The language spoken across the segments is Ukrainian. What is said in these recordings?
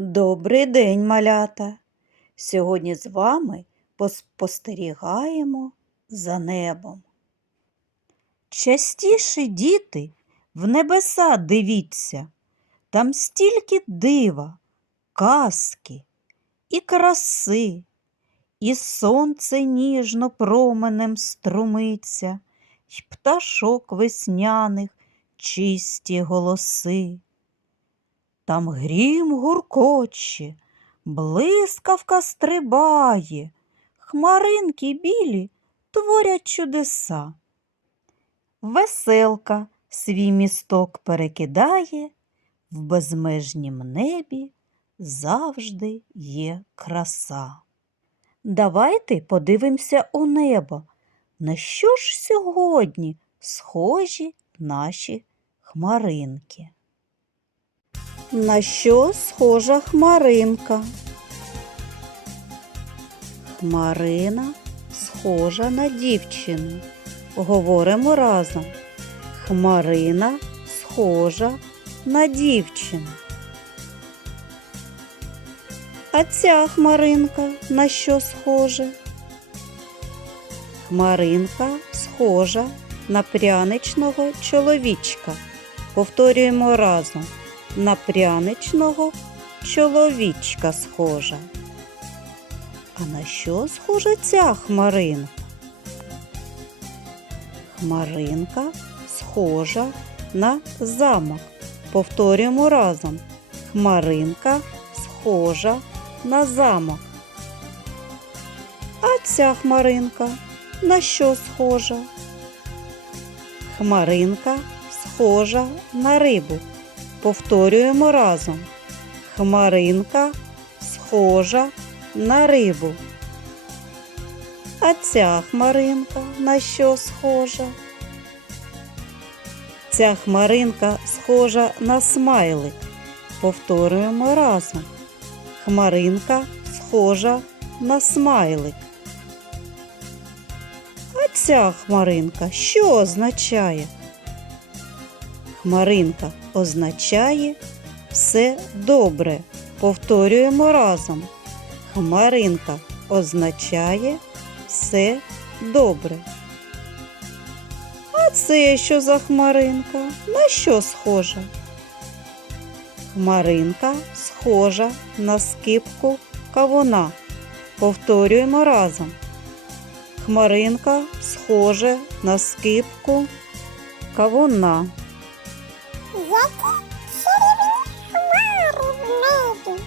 Добрий день, малята! Сьогодні з вами поспостерігаємо за небом. Частіше, діти, в небеса дивіться, там стільки дива, казки і краси, і сонце ніжно променем струмиться, й пташок весняних чисті голоси. Там грім гуркоче, блискавка стрибає, хмаринки білі творять чудеса. Веселка свій місток перекидає, в безмежнім небі завжди є краса. Давайте подивимося у небо, на що ж сьогодні схожі наші хмаринки. На що схожа хмаринка? Хмарина схожа на дівчину. Говоримо разом. Хмарина схожа на дівчину. А ця хмаринка на що схожа? Хмаринка схожа на пряничного чоловічка. Повторюємо разом на пряничного чоловічка схожа. А на що схожа ця хмаринка? Хмаринка схожа на замок. Повторюємо разом. Хмаринка схожа на замок. А ця хмаринка на що схожа? Хмаринка схожа на рибу. Повторюємо разом. Хмаринка схожа на рибу. А ця хмаринка на що схожа? Ця хмаринка схожа на смайлик. Повторюємо разом. Хмаринка схожа на смайлик. А ця хмаринка що означає? Хмаринка означає все добре. Повторюємо разом. Хмаринка означає все добре. А це що за хмаринка? На що схожа? Хмаринка схожа на скипку кавуна. Повторюємо разом. Хмаринка схожа на скипку кавуна. Які чарівні хмари в небі.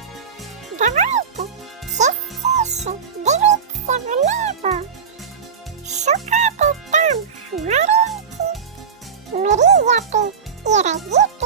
Давайте частіше дивіться в небо. Шукати там хмаринки, мріяти і радіти